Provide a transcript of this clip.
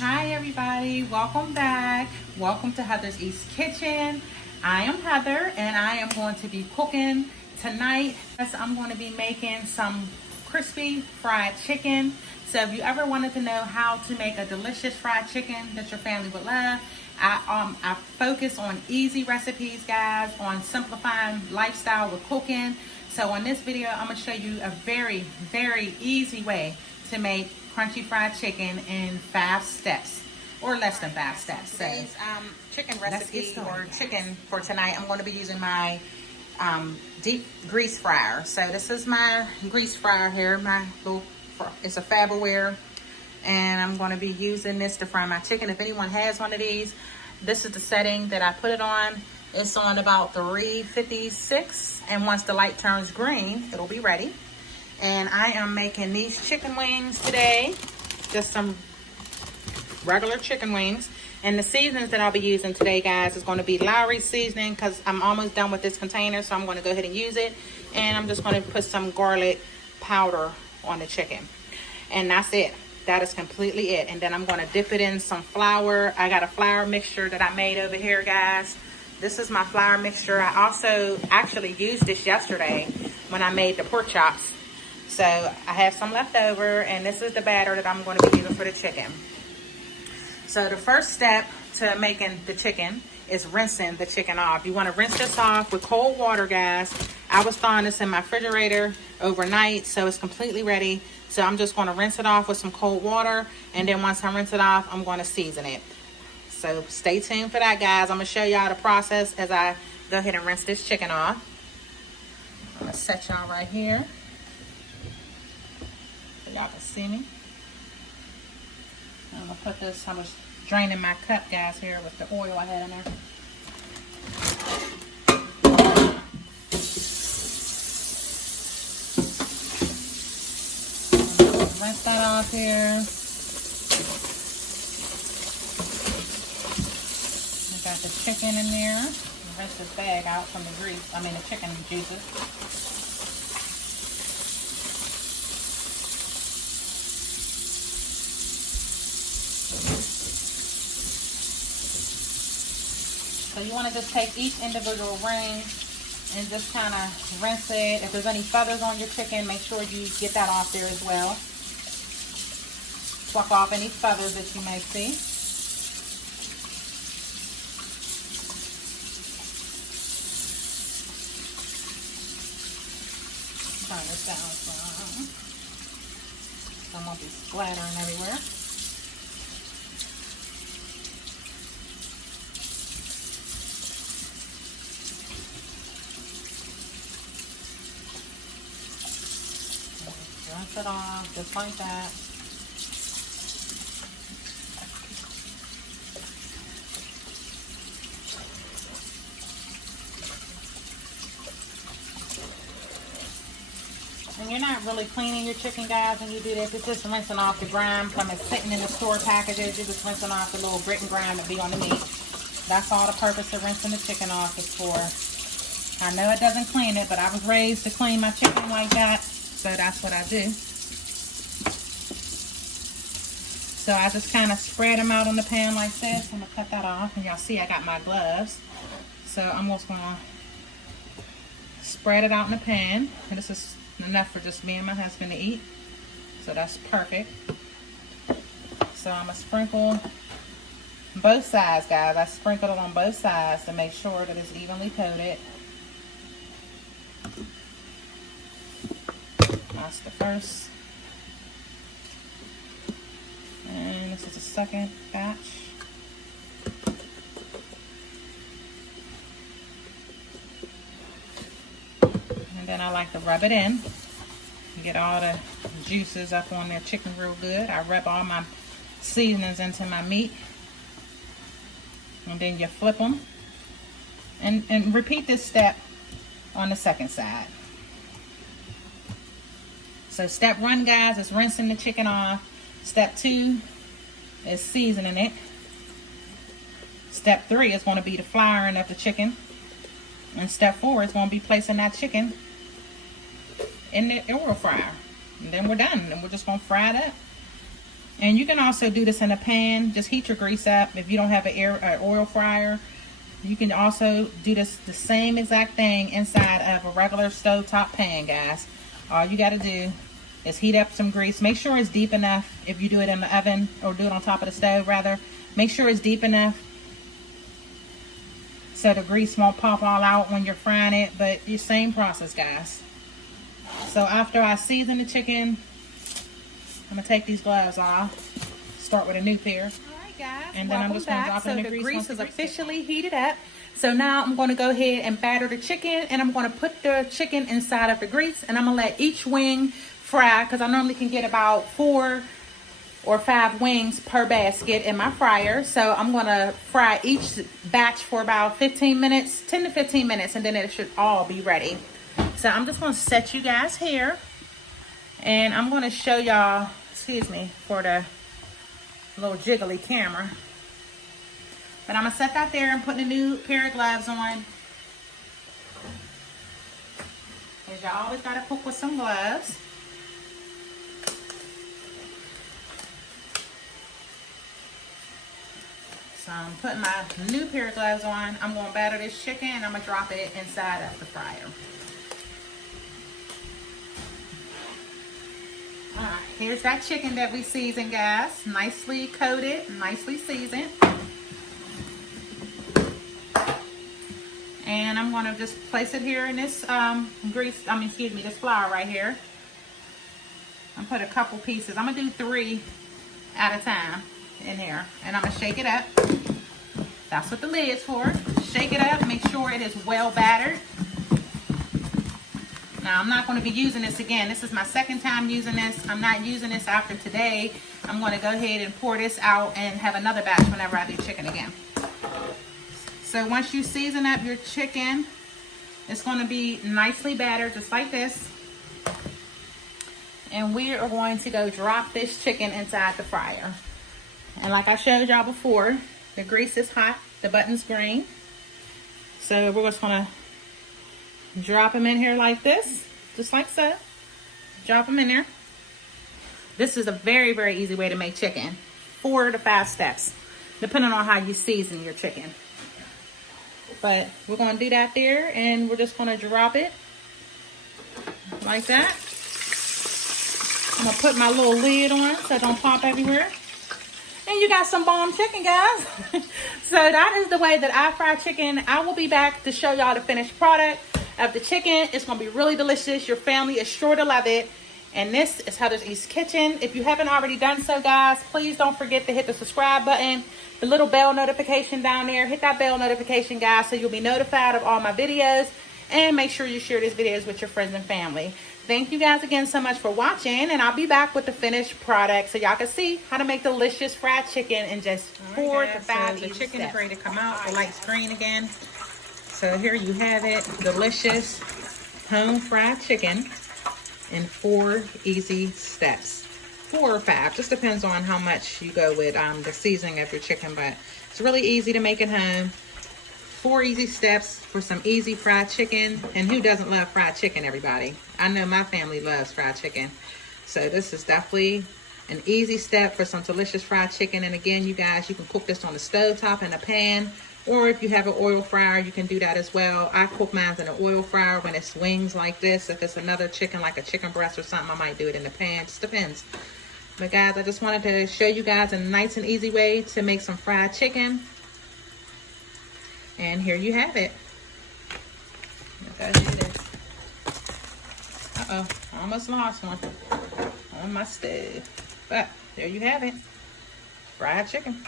Hi everybody, welcome back. Welcome to Heather's East Kitchen. I am Heather and I am going to be cooking tonight. I'm going to be making some crispy fried chicken. So if you ever wanted to know how to make a delicious fried chicken that your family would love, I focus on easy recipes, guys, on simplifying lifestyle with cooking. So on this video, I'm going to show you a very easy way to make crunchy fried chicken in 5 steps or less than 5 steps. So today's chicken recipe or chicken for tonight, I'm going to be using my deep grease fryer. So this is my grease fryer here. It's a Farberware, and I'm going to be using this to fry my chicken. If anyone has one of these, this is the setting that I put it on. It's on about 356, and once the light turns green, it'll be ready. And I am making these chicken wings today, just some regular chicken wings. And the seasonings that I'll be using today, guys, is going to be Lawry seasoning, because I'm almost done with this container, so I'm going to go ahead and use it. And I'm just going to put some garlic powder on the chicken. And that's it. That is completely it. And then I'm going to dip it in some flour. I got a flour mixture that I made over here, guys. This is my flour mixture. I also actually used this yesterday when I made the pork chops. So I have some left over, and this is the batter that I'm going to be using for the chicken. So the first step to making the chicken is rinsing the chicken off. You want to rinse this off with cold water, guys. I was thawing this in my refrigerator overnight, so it's completely ready. So I'm just going to rinse it off with some cold water, and then once I rinse it off, I'm going to season it. So stay tuned for that, guys. I'm going to show y'all the process as I go ahead and rinse this chicken off. I'm going to set y'all right here so y'all can see me. I'm going to put this, I was draining my cup, guys, here with the oil I had in there. Rinse that off here. I got the chicken in there. Rinse this bag out from the grease, the chicken juices. So you want to just take each individual ring and just kind of rinse it. If there's any feathers on your chicken, make sure you get that off there as well. Pluck off any feathers that you may see. Turn this down some, so I won't be splattering everywhere. Rinse it off just like that. And you're not really cleaning your chicken, guys, when you do this. It's just rinsing off the grime from it sitting in the store packages. You're just rinsing off the little grit and grime that be on the meat. That's all the purpose of rinsing the chicken off is for. I know it doesn't clean it, but I was raised to clean my chicken like that, so that's what I do. So I just kind of spread them out on the pan like this. I'm going to cut that off, and y'all see I got my gloves. So I'm just going to spread it out in the pan, and this is enough for just me and my husband to eat, so that's perfect. So I'm gonna sprinkle both sides, guys. I sprinkled it on both sides to make sure that it's evenly coated. That's the first, and this is the second batch. And then I like to rub it in. Get all the juices up on their chicken real good. I rub all my seasonings into my meat. And then you flip them. And repeat this step on the second side. So step 1, guys, is rinsing the chicken off. Step 2 is seasoning it. Step 3 is going to be the flouring of the chicken. And step 4 is going to be placing that chicken in the oil fryer. And then we're done. And we're just going to fry it up. And you can also do this in a pan. Just heat your grease up. If you don't have an oil fryer, you can also do this the same exact thing inside of a regular stovetop pan, guys. All you got to do is heat up some grease. Make sure it's deep enough. If you do it in the oven, or do it on top of the stove rather, make sure it's deep enough so the grease won't pop all out when you're frying it. But the same process, guys. So after I season the chicken, I'm gonna take these gloves off. Start with a new pair. All right, guys. And then I'm just gonna drop it in the grease. So the grease is officially heated up. So now I'm gonna go ahead and batter the chicken, and I'm gonna put the chicken inside of the grease, and I'm gonna let each wing fry, because I normally can get about 4 or 5 wings per basket in my fryer. So I'm gonna fry each batch for about 15 minutes, 10 to 15 minutes, and then it should all be ready. So I'm just gonna set you guys here, and I'm gonna show y'all, excuse me for the little jiggly camera, but I'm gonna set that there and put a new pair of gloves on. Because you always gotta cook with some gloves. So I'm putting my new pair of gloves on. I'm gonna batter this chicken, and I'm gonna drop it inside of the fryer. Alright, here's that chicken that we seasoned, guys. Nicely coated, nicely seasoned. And I'm gonna just place it here in this this flour right here. I'm put a couple pieces. I'm gonna do 3 at a time in here, and I'm gonna shake it up. That's what the lid's for. Shake it up, make sure it is well battered. Now I'm not going to be using this again. This is my second time using this. I'm not using this after today. I'm going to go ahead and pour this out and have another batch whenever I do chicken again. So once you season up your chicken, it's going to be nicely battered just like this. And we are going to go drop this chicken inside the fryer. And like I showed y'all before, the grease is hot, the button's green. So we're just going to drop them in here like this, just like so. Drop them in there. This is a very, very easy way to make chicken. 4 to 5 steps, depending on how you season your chicken. But we're going to do that there, and we're just going to drop it like that. I'm going to put my little lid on so it don't pop everywhere. And you got some bomb chicken, guys. So that is the way that I fry chicken. I will be back to show y'all the finished product of the chicken. It's going to be really delicious. Your family is sure to love it. And this is Heather's East Kitchen. If you haven't already done so, guys, please don't forget to hit the subscribe button, the little bell notification down there. Hit that bell notification, guys, so you'll be notified of all my videos. And make sure you share these videos with your friends and family. Thank you guys again so much for watching, and I'll be back with the finished product so y'all can see how to make delicious fried chicken in just 4 to 5 easy steps. The chicken is ready to come out. The light's green again. So here you have it, delicious home fried chicken in 4 easy steps. 4 or 5, just depends on how much you go with the seasoning of your chicken, but it's really easy to make at home. 4 easy steps for some easy fried chicken. And who doesn't love fried chicken, everybody? I know my family loves fried chicken. So this is definitely an easy step for some delicious fried chicken. And again, you guys, you can cook this on the stove top in a pan, or if you have an oil fryer, you can do that as well. I cook mine in an oil fryer when it's wings like this. If it's another chicken, like a chicken breast or something, I might do it in the pan. Just depends. But guys, I just wanted to show you guys a nice and easy way to make some fried chicken. And here you have it. Go do this. Uh-oh, I almost lost one on my stove. But there you have it. Fried chicken.